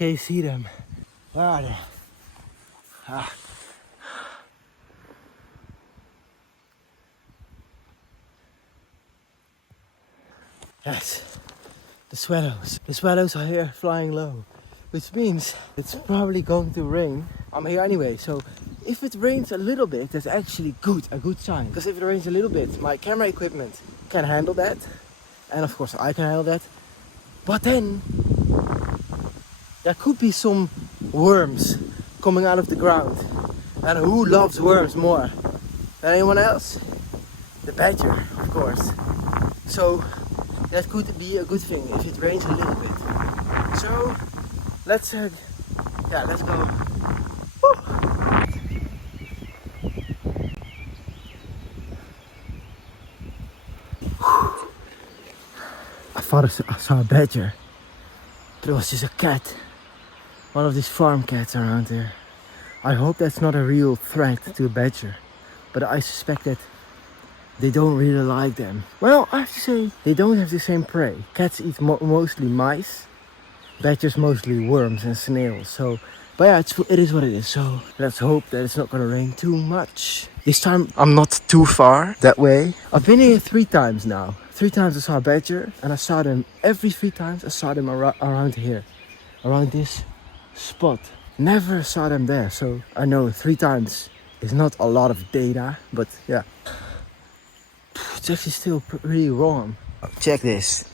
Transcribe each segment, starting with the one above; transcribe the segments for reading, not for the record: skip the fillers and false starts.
Can you see them? Where are they? Ah. Yes, the swallows. The swallows are here flying low, which means it's probably going to rain. I'm here anyway, so if it rains a little bit, that's actually a good sign. Because if it rains a little bit, my camera equipment can handle that. And of course I can handle that. But then, there could be some worms coming out of the ground. And who loves worms more than anyone else? The badger, of course. So that could be a good thing if it rains a little bit. So let's go. Woo. I thought I saw a badger, but it was just a cat. One of these farm cats around here. I hope that's not a real threat to a badger, but I suspect that they don't really like them. Well, I have to say, they don't have the same prey. Cats eat mostly mice, badgers mostly worms and snails. So, but yeah, it is what it is. So let's hope that it's not gonna rain too much. This time I'm not too far that way. I've been here 3 times now. 3 times I saw a badger, and I saw them every 3 times. I saw them around here, around this spot. Never saw them there. So I know 3 times is not a lot of data, but yeah. It's actually still pretty warm. Check this.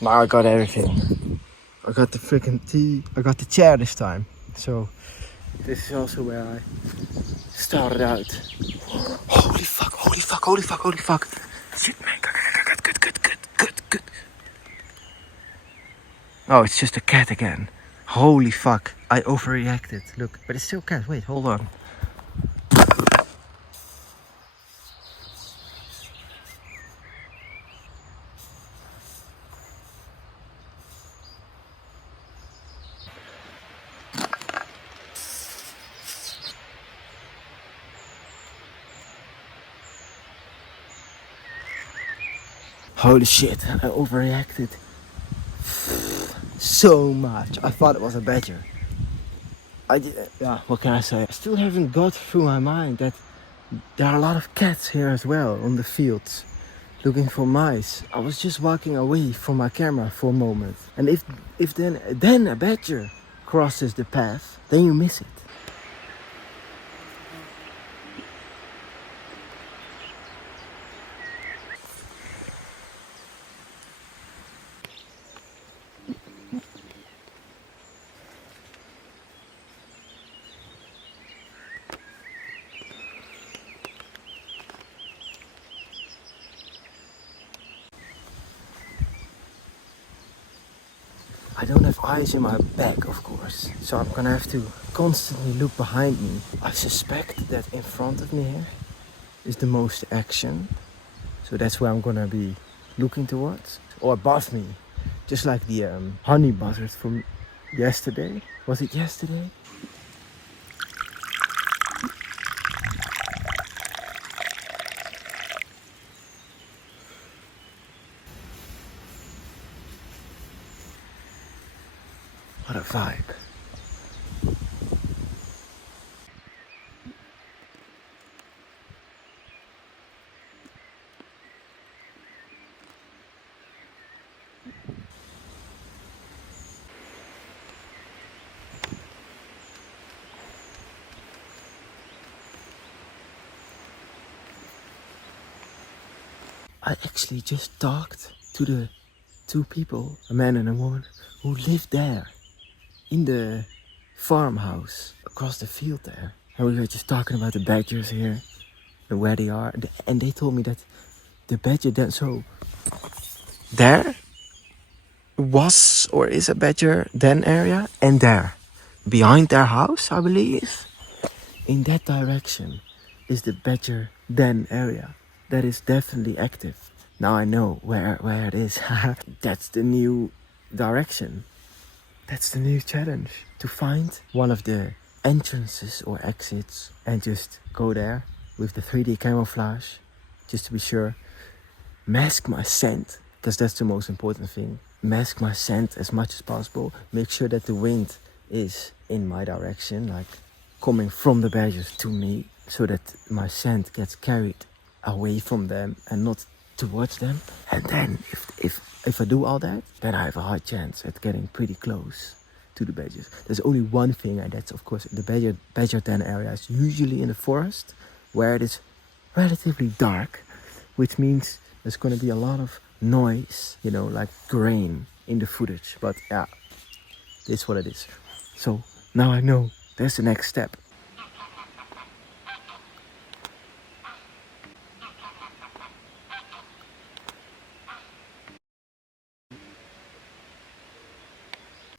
Now I got everything. I got the freaking tea. I got the chair this time. So this is also where I started out. Holy fuck, holy fuck, holy fuck, holy fuck. Shit, man. Good. Oh, it's just a cat again. Holy fuck. I overreacted. Look, but it's still a cat. Wait, hold on. Holy shit, I overreacted so much. I thought it was a badger. Yeah, what can I say? I still haven't got through my mind that there are a lot of cats here as well on the fields looking for mice. I was just walking away from my camera for a moment. And if then a badger crosses the path, then you miss it. I don't have eyes in my back, of course, so I'm gonna have to constantly look behind me. I suspect that in front of me here is the most action, so that's where I'm gonna be looking towards. Or above me, just like the honey buzzard from yesterday. Was it yesterday? What a vibe. I actually just talked to the 2 people, a man and a woman, who lived there in the farmhouse across the field there. And we were just talking about the badgers here and where they are. And they told me that the badger then, so there was or is a badger den area, and there behind their house, I believe, in that direction is the badger den area. That is definitely active. Now I know where it is. That's the new direction. That's the new challenge. To find one of the entrances or exits and just go there with the 3D camouflage, just to be sure. Mask my scent, because that's the most important thing. Mask my scent as much as possible. Make sure that the wind is in my direction, like coming from the badgers to me, so that my scent gets carried away from them and not towards them. And then if I do all that, then I have a high chance at getting pretty close to the badgers. There's only one thing, and that's of course the badger den area is usually in the forest, where it is relatively dark, which means there's going to be a lot of noise, you know, like grain in the footage. But yeah, it's what it is. So now I know there's the next step.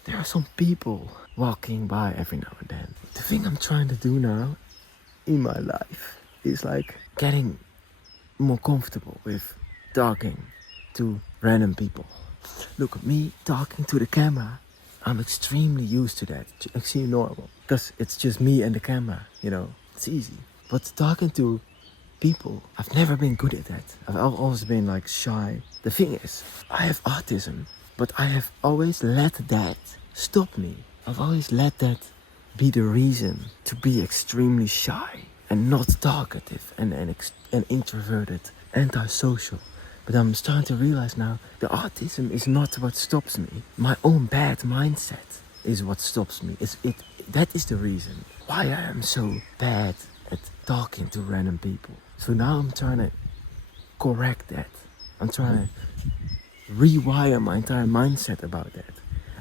There are some people walking by every now and then. The thing I'm trying to do now in my life is like getting more comfortable with talking to random people. Look, me talking to the camera, I'm extremely used to that. It's actually normal. Because it's just me and the camera, you know. It's easy. But talking to people, I've never been good at that. I've always been like shy. The thing is, I have autism, but I have always let that stop me. I've always let that be the reason to be extremely shy and not talkative and introverted, antisocial. But I'm starting to realize now the autism is not what stops me. My own bad mindset is what stops me. That is the reason why I am so bad at talking to random people. So now I'm trying to correct that. I'm trying to rewire my entire mindset about that.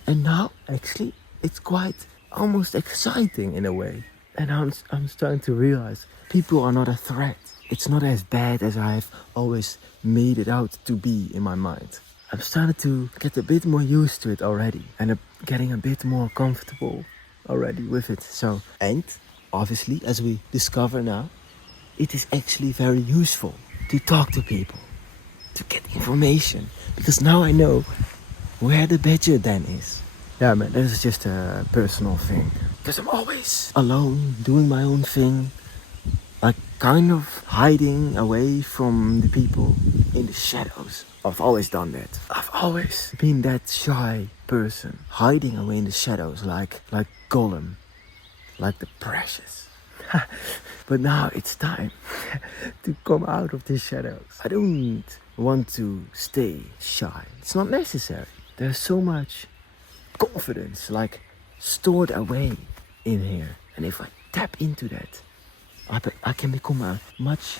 And now actually it's quite almost exciting in a way. And I'm starting to realize people are not a threat. It's not as bad as I've always made it out to be in my mind. I'm starting to get a bit more used to it already, and getting a bit more comfortable already with it. So, and obviously, as we discover now, it is actually very useful to talk to people, to get information, because now I know where the badger den is. Yeah, man, this is just a personal thing. Because I'm always alone, doing my own thing, like kind of hiding away from the people in the shadows. I've always done that. I've always been that shy person, hiding away in the shadows like Gollum, like the precious. But now it's time to come out of the shadows. I don't want to stay shy. It's not necessary. There's so much confidence like stored away in here. And if I tap into that, I can become a much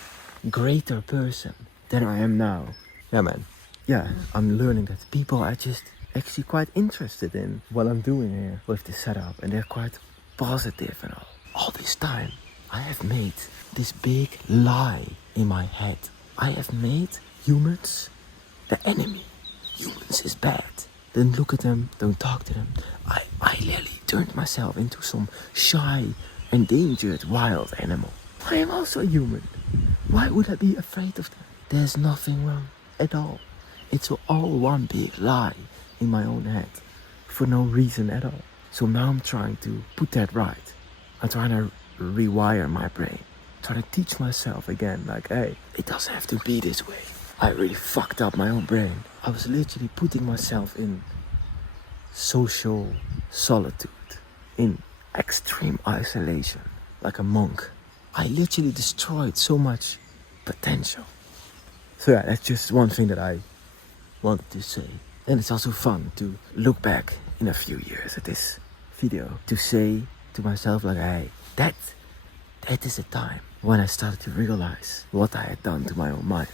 greater person than I am now. Yeah, man. Yeah, I'm learning that people are just actually quite interested in what I'm doing here with the setup, and they're quite positive and all. All this time, I have made this big lie in my head. I have made humans the enemy. Humans is bad. Don't look at them, don't talk to them. I literally turned myself into some shy, endangered wild animal. I am also a human. Why would I be afraid of them? There's nothing wrong at all. It's all one big lie in my own head for no reason at all. So now I'm trying to put that right. I'm trying to rewire my brain. Trying to teach myself again, like, hey, it doesn't have to be this way. I really fucked up my own brain. I was literally putting myself in social solitude, in extreme isolation, like a monk. I literally destroyed so much potential. So yeah, that's just one thing that I wanted to say. And it's also fun to look back in a few years at this video, to say to myself like, hey, that is a time when I started to realize what I had done to my own mind.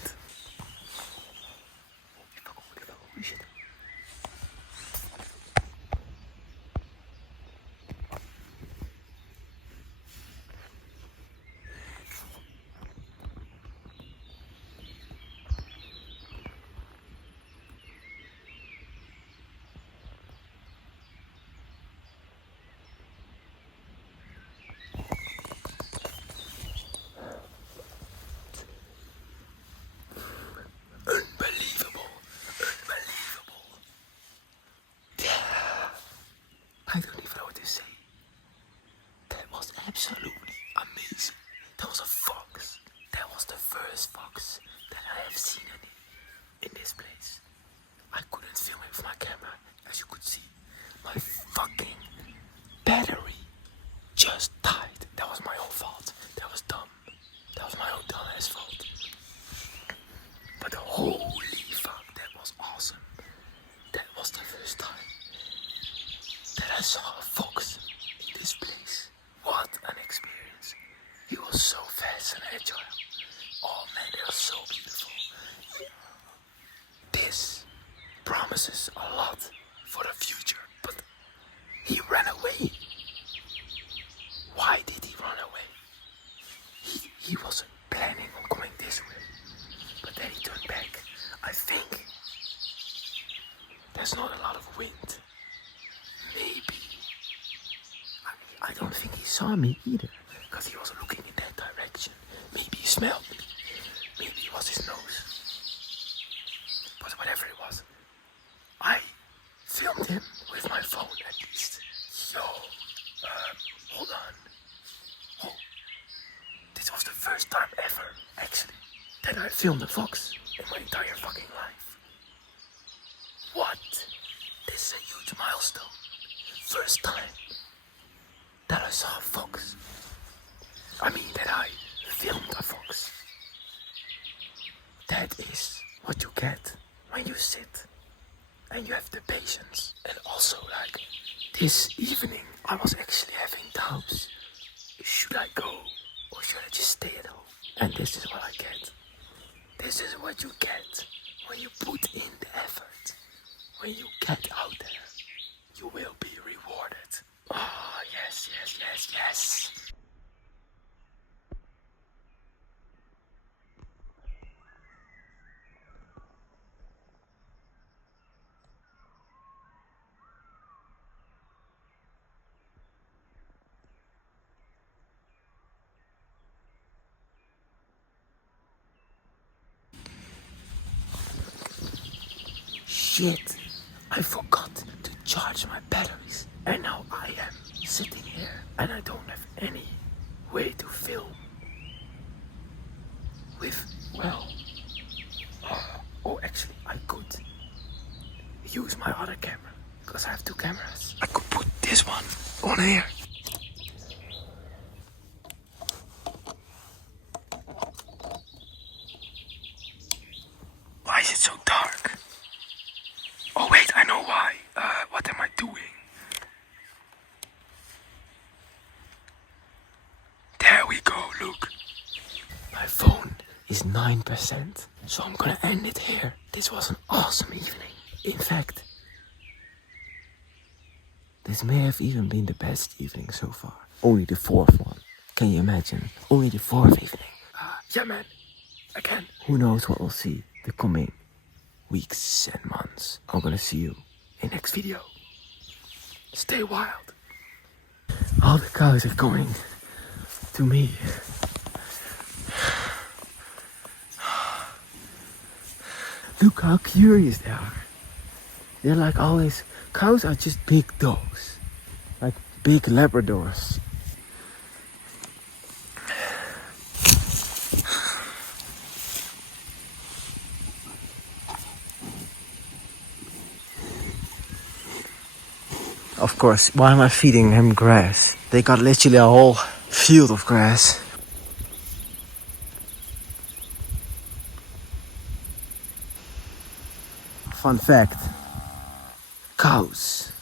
Holy fuck, that was awesome. That was the first time that I saw a fox in this place. What an experience. He was so fast and agile. Oh man, it was so beautiful. This promises a lot for the future, but he ran away. Why did he run away? He wasn't planning on going this way, but then he turned back. I think there's not a lot of wind. Maybe. I don't think he saw me either, because he was looking in that direction. Maybe he smelled me. Maybe it was his nose. But whatever it was, I filmed him with my phone at least. Yo, hold on. Oh, this was the first time ever, actually, that I filmed a fox in my entire fucking life. What? This is a huge milestone. First time that I saw a fox. I mean that I filmed a fox. That is what you get when you sit and you have the patience. And also, like, this evening I was actually having doubts. Should I go or should I just stay at home? And this is what I get. This is what you get when you put in the effort. When you get out there, you will be rewarded. Oh, yes, yes, yes, yes. Shit, I forgot to charge my batteries. And now I am sitting here and I don't have any way to film with, well, actually I could use my other camera, because I have two cameras. I could put this one on here. Why is it so dark? Oh wait, I know why. What am I doing? There we go, look. My phone is 9%, so I'm gonna end it here. This was an awesome evening. In fact, this may have even been the best evening so far. Only the fourth one. Can you imagine? Only the fourth evening. Yeah man, again. Who knows what we'll see the coming weeks and months. I'm gonna see you in next video. Stay wild. All the cows are coming to me. Look how curious they are. They're like always, cows are just big dogs. Like big Labradors. Of course, why am I feeding him grass? They got literally a whole field of grass. Fun fact, cows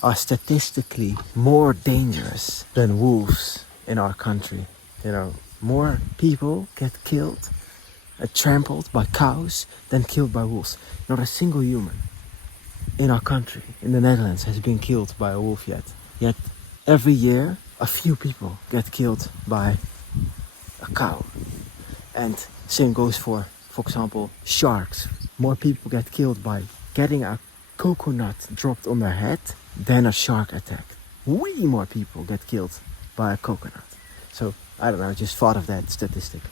are statistically more dangerous than wolves in our country. You know, more people get killed, trampled by cows than killed by wolves. Not a single human in our country, in the Netherlands, has been killed by a wolf yet. Yet every year a few people get killed by a cow. And same goes for example, sharks. More people get killed by getting a coconut dropped on their head than a shark attack. Way more people get killed by a coconut. So I don't know, I just thought of that statistic.